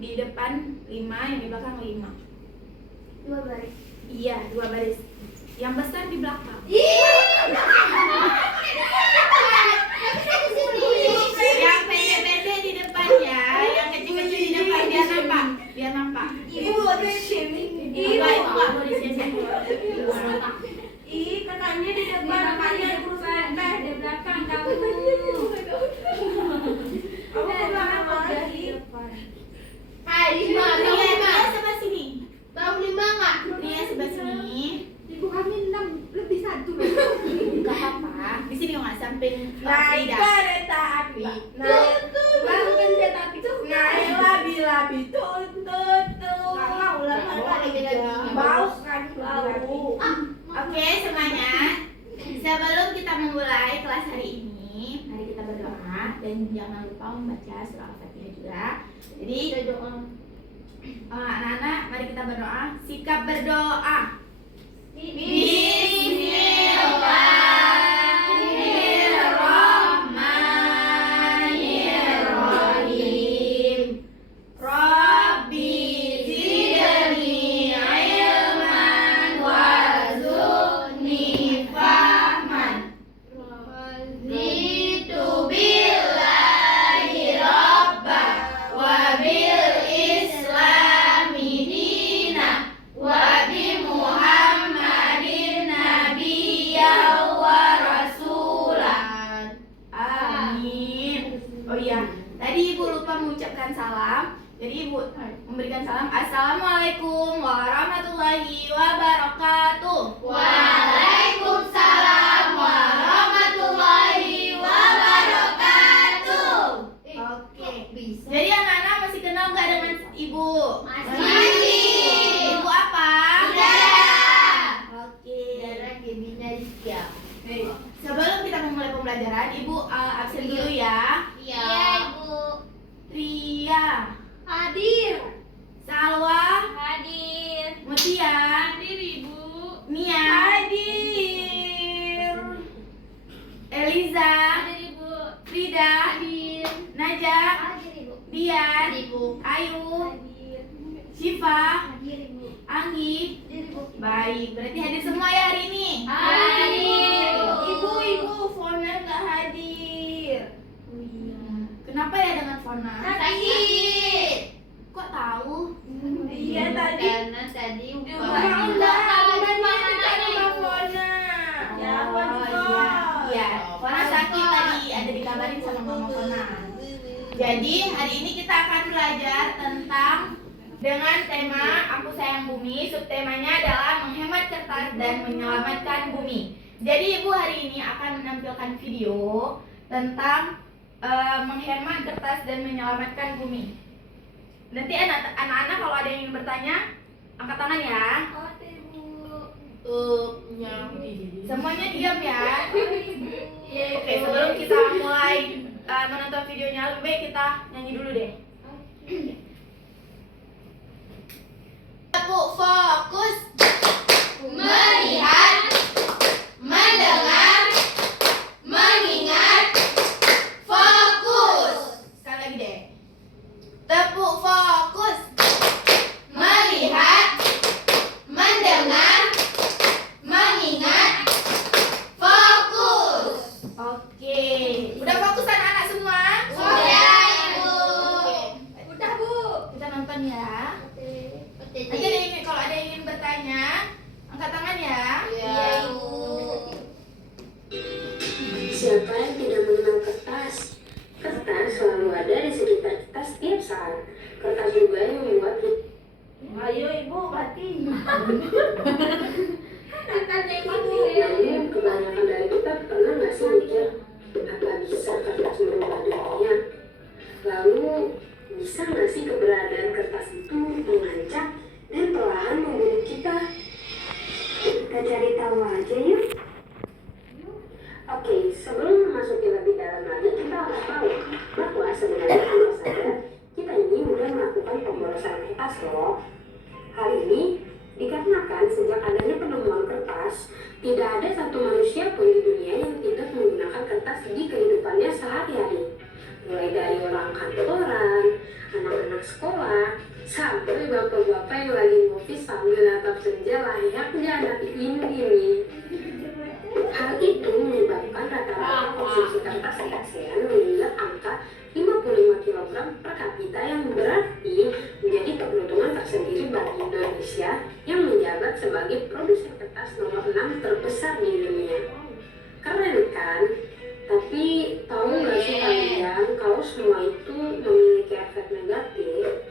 di depan 5, yang di belakang 5. 2 baris. Iya, 2 baris. Yang besar di belakang. Yang pendek-pendek di depan ya, yang kecil-kecil di depan biar nampak. Ibu ada shaming. Enggak mau di sini. Ih, katanya di depan, katanya terus di belakang kamu. Kamu kenapa di depan? Hai, Lima, Dia sebelah sini. tahu Lima nggak? Dia sebelah sini. Ibu kami 6 lebih 1. Enggak apa-apa. Di sini enggak samping Naik kereta api. Bangun kereta api. Naik labi-labi. Tuntut. Bau kan bau. Oke, semuanya. Sebelum kita memulai kelas hari ini, mari kita berdoa dan jangan lupa membaca surah Al-Fatihah juga. Jadi, anak-anak, mari kita berdoa. Sikap berdoa. Bismillahirrahmanirrahim. Rabbi zidni ilman warzuqni fahman. Raditu billahi rabba wa bil islami dina wa bi Muhammadin nabiyyan wa rasulan. Amin. Oh iya, tadi Ibu lupa mengucapkan salam. Jadi Ibu memberikan salam. Assalamualaikum warahmatullahi wabarakatuh. Waalaikumsalam warahmatullahi wabarakatuh. Oke. Jadi anak-anak masih kenal nggak dengan Ibu? Masih. Ibu apa? Oke. Sebelum kita memulai pembelajaran, Ibu absen dulu ya. Iya, Ibu. Tria, Hadir. Salwa, Hadir. Mutia, Hadir, Ibu. Nia, Hadir. Eliza, Hadir, Ibu. Frida, Hadir. Najak, Hadir, Ibu. Dian, Ibu. Ayu, Hadir. Syifa, Hadir, Ibu. Anggi. Hadir, Ibu. Baik, berarti hadir semua ya hari ini. Hadir. Ibu, Fona nggak hadir. Oh iya. Kenapa ya dengan Fona? Sakit. Kok tahu? Iya tadi. Karena tadi Mau nggak sama Fona? Ya, Iya, Fona sakit tadi, ada dikabarin sama Mama Fona. Jadi hari ini kita akan belajar tentang dengan tema Aku Sayang Bumi. Subtemanya adalah menghemat kertas dan menyelamatkan bumi. Jadi Ibu hari ini akan menampilkan video tentang menghemat kertas dan menyelamatkan bumi. Nanti anak-anak kalau ada yang ingin bertanya, angkat tangan ya. Semuanya diam ya. Oke, sebelum kita mulai menonton videonya, lebih baik kita nyanyi dulu deh. Aku fokus melihat, mendengar, mengingat, fokus. Sekali lagi deh. Tepuk fokus. Melihat, mendengar, mengingat, fokus. Oke. Udah fokus anak-anak semua? Sudah, Ibu. Udah, Bu. Kita nonton ya. Nanti kalau ada yang ingin bertanya, angkat tangan ya. Iya, Ibu. Siapa yang tidak mengenal kertas? Kertas selalu ada di sekitar kita setiap saat. Kertas juga yang membuat kita. Ayo Ibu, batin. Namun kebanyakan dari kita pernah nggak sih mikir, apa bisa kertas merubah dunia? Lalu bisa nggak sih keberadaan kertas itu mengancam dan perlahan membunuh kita? Kita cari tahu aja yuk. Oke, sebelum memasuki lebih dalam lagi, kita harus tahu bahwa sebenarnya hanya saja kita ini mudah melakukan pemborosan kertas loh. Hal ini dikarenakan sejak adanya penemuan kertas, tidak ada satu manusia pun di dunia yang tidak menggunakan kertas di kehidupannya sehari-hari. Mulai dari orang kantoran, anak-anak anak sekolah, sampai bapak-bapak yang lagi ngopi sambil natap senja layaknya anak ini. Hal itu menyebabkan rata-rata konsumsi kertas di ASEAN menginjak angka 55 kg per kapita yang berarti menjadi keberuntungan tersendiri bagi Indonesia yang menjabat sebagai produsen kertas nomor 6 terbesar di dunia. Keren kan? Tapi tahu nggak sih kalian kalau semua itu memiliki efek negatif?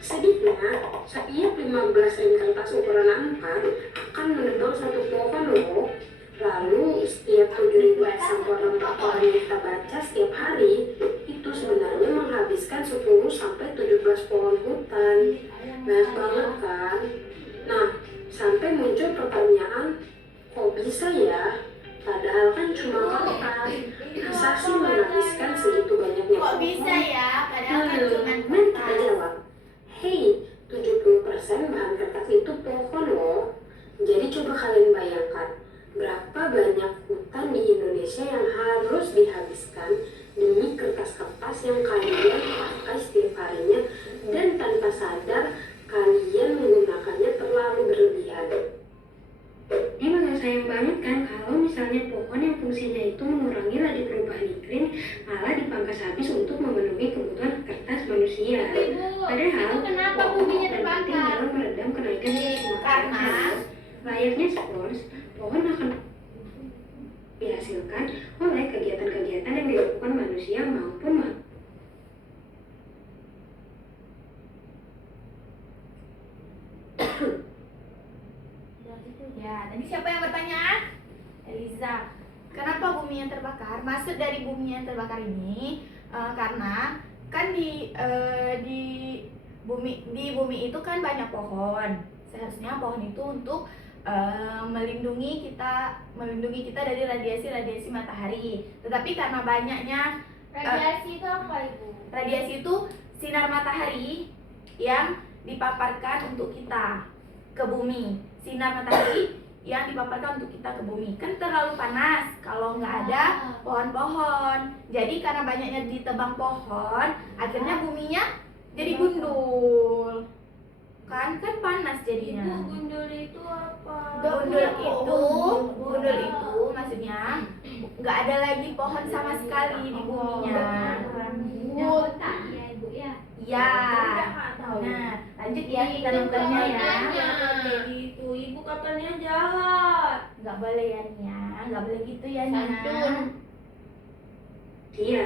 Sedihnya, setiap 15 rem kertas ukuran A4 akan menebang satu pohon loh. Lalu setiap 7.000 eksampor lembar koran yang kita baca setiap hari itu sebenarnya menghabiskan 10 sampai 17 pohon hutan. Banyak banget kan? Nah, sampai muncul pertanyaan, kok bisa ya? Padahal kan cuma kertas. Masa sih menghabiskan segitu banyaknya Kok pohon? bisa ya? Padahal kan cuma Mari kita kertas. jawab. Hei, 70% bahan kertas itu pohon loh. Jadi coba kalian bayangkan, berapa banyak hutan di Indonesia yang harus dihabiskan demi kertas-kertas yang kalian pakai setiap harinya dan tanpa sadar kalian menggunakannya terlalu berlebihan. Emang gak sayang banget kan kalau misalnya pohon yang fungsinya itu mengurangi laju perubahan iklim malah dipangkas habis untuk memenuhi kebutuhan kertas manusia. Padahal itu kenapa pohon buminya penting terbakar? dalam meredam kenaikan suhu Karena layaknya spons, pohon akan dihasilkan oleh kegiatan-kegiatan yang dilakukan manusia maupun Ya, tadi siapa yang bertanya? Eliza. Kenapa bumi yang terbakar? Maksud dari bumi yang terbakar ini karena kan di bumi itu kan banyak pohon. Seharusnya pohon itu untuk melindungi kita dari radiasi matahari. Tetapi karena banyaknya Radiasi itu apa, Ibu? radiasi itu sinar matahari yang dipaparkan untuk kita ke bumi. Sinar matahari yang dipaparkan untuk kita ke bumi kan terlalu panas kalau nggak ada pohon-pohon. Jadi karena banyaknya ditebang pohon, akhirnya buminya jadi gundul. Kan panas jadinya. Ibu, gundul itu apa? Gundul itu maksudnya nggak ada lagi pohon sama sekali di buminya. Botak ya, Ibu ya. Iya. Nah, lanjut ya kita nontonnya ya. Kayak gitu, Ibu katanya jahat. Nggak boleh ya Nia, nggak boleh gitu ya Nia. Santun. Iya,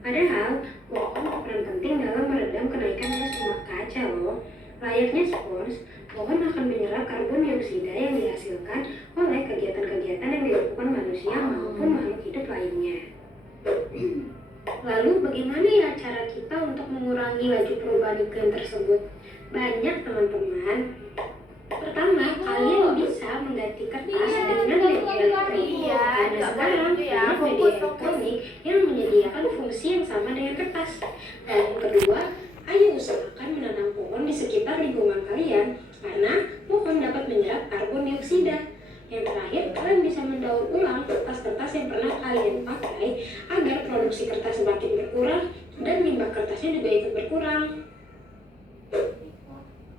padahal pohon berperan penting dalam meredam kenaikan gas rumah kaca loh. Layaknya spons, pohon akan menyerap karbon dioksida yang dihasilkan oleh kegiatan-kegiatan yang dilakukan manusia maupun makhluk hidup lainnya. Lalu bagaimana ya cara kita untuk mengurangi laju perubahan iklim tersebut? Banyak teman-teman. Pertama, kalian bisa mengganti kertas dengan media elektronik. Iya, Karena nggak sekarang boleh gitu ya. banyak media Fokus. elektronik yang menyediakan fungsi yang sama dengan kertas. Dan yang kedua, ayo usahakan menanam pohon di sekitar lingkungan kalian karena pohon dapat menyerap karbon dioksida. Yang terakhir, kalian bisa mendaur ulang kertas-kertas yang pernah kalian pakai agar produksi kertas semakin berkurang dan limbah kertasnya juga ikut berkurang.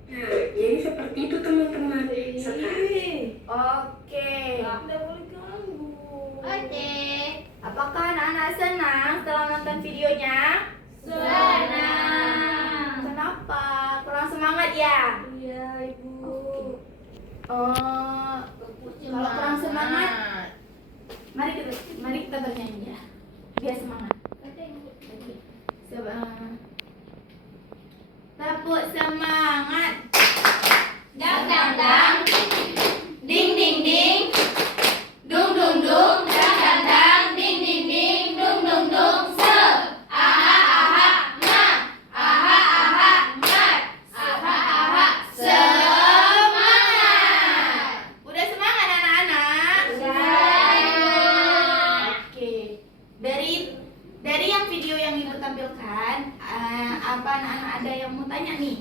Nah, jadi seperti itu teman-teman. Sekarang Oke. Tidak boleh ganggu. Oke. Apakah anak-anak senang setelah nonton videonya? Senang. Kenapa? Kurang semangat ya? Iya, Ibu. Kalau kurang semangat, mari kita bernyanyi ya. Biar semangat. Tepuk semangat. Dang dang dang. Ding ding ding. Dung dung dung. Dang dang dang. Ding ding ding. Dung dung dung. Se. Aha aha. Mat. Aha aha. Mat. Aha aha. Semangat. Udah semangat anak-anak? Oke. Dari yang video yang Ibu tampilkan, apa anak-anak ada yang mau tanya nih?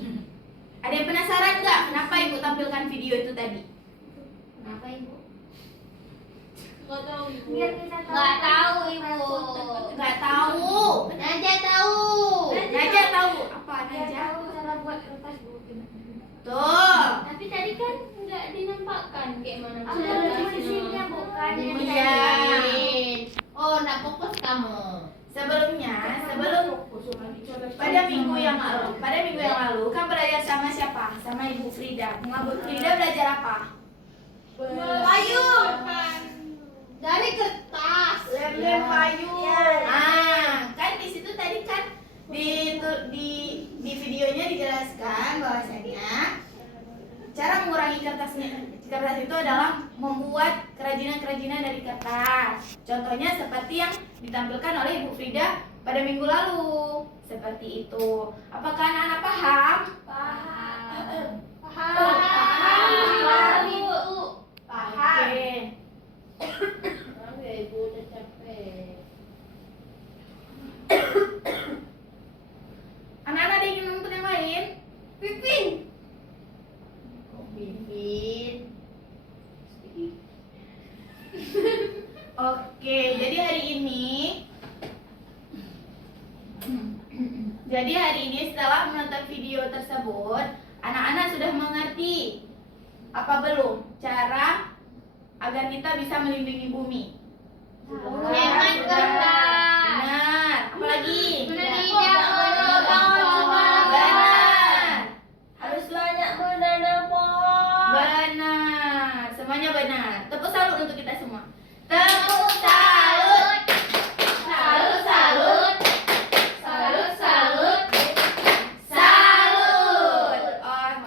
Ada yang penasaran nggak kenapa Ibu tampilkan video itu tadi? Kenapa, Ibu? Nggak tahu, Ibu. Biar kita tahu. Nggak tahu, Ibu. Nggak tahu. Najwa tahu. Najwa tahu. Apa Najwa? Betul. Tapi tadi kan nggak dinampakkan kayak mana. Ada mesinnya bukan yang Iya. Oh, nak fokus kamu. Sebelum pada minggu yang lalu kan belajar sama siapa? Sama Ibu Frida. Bu Frida belajar apa? Payung. Dari kertas. Lem payung. Ah, kan di situ tadi kan di videonya dijelaskan bahwasanya cara mengurangi kertas itu adalah membuat kerajinan-kerajinan dari kertas. Contohnya seperti yang ditampilkan oleh Ibu Frida pada minggu lalu. Seperti itu. Apakah anak-anak paham? Paham, Ibu. Oke. Oke, Ibu udah capek. Anak-anak ada yang ingin menuntut yang lain? Pipin. Pipin. Oke, jadi hari ini setelah menonton video tersebut, anak-anak sudah mengerti apa belum cara agar kita bisa melindungi bumi? Hemat kertas. Benar. Apalagi? Tidak menebang sembarangan. Benar. Harus banyak menanam pohon. Benar. Semuanya benar. Tepuk salut untuk kita semua. Tepuk salut. Salut, salut. Salut, salut. Salut.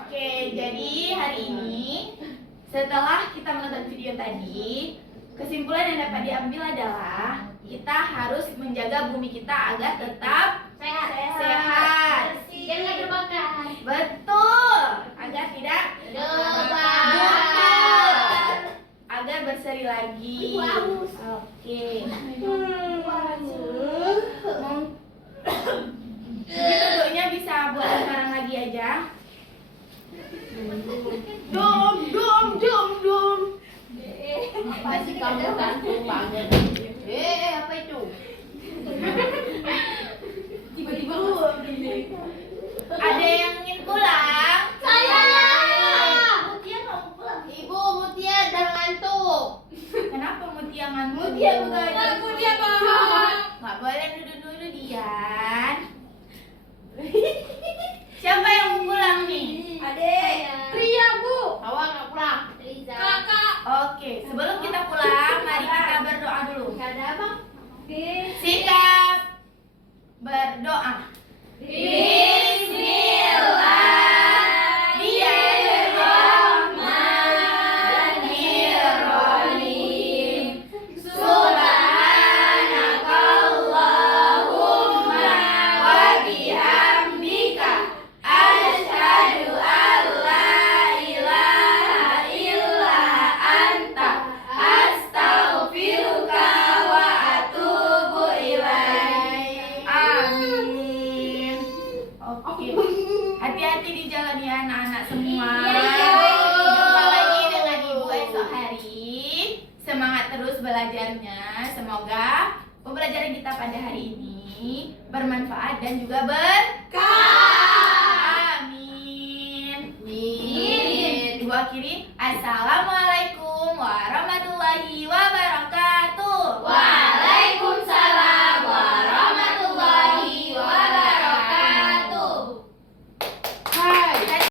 Oke, jadi hari ini setelah kita menonton video tadi, kesimpulan yang dapat diambil adalah kita harus menjaga bumi kita agar tetap sehat. Jangan terbakar. Betul. Agar tidak Terbakar. agar berseri lagi. Oke. Jadi duduknya bisa buat sekarang lagi aja. Dom. Masih kamu gantung banget. Apa itu? Tiba-tiba gini. Ada yang ingin pulang? Saya. Mutia kamu pulang. Ibu, Mutia udah ngantuk. Kenapa Mutia ngantuk? Mutia bukan. Mutia bohong. Nggak boleh duduk-duduk Dian. Siapa yang mau pulang nih? Adek. Pria, Bu. Awak nggak pulang. Riza. Kakak. Oke, sebelum kita pulang, mari kita berdoa dulu. Ada apa? Sikap berdoa. Bismillahirrahmanirrahim. Subhanakallahumma wa bihamdika asyhadu an la ilaha illa anta astaghfiruka wa atubu ilaik. Amin. Oke. Hati-hati di jalan ya anak-anak semua. Jumpa lagi dengan Ibu esok hari. Semangat terus belajarnya. Semoga pembelajaran kita pada hari ini bermanfaat dan juga berkah. Amin. Ibu akhiri. Assalamualaikum warahmatullahi wabarakatuh.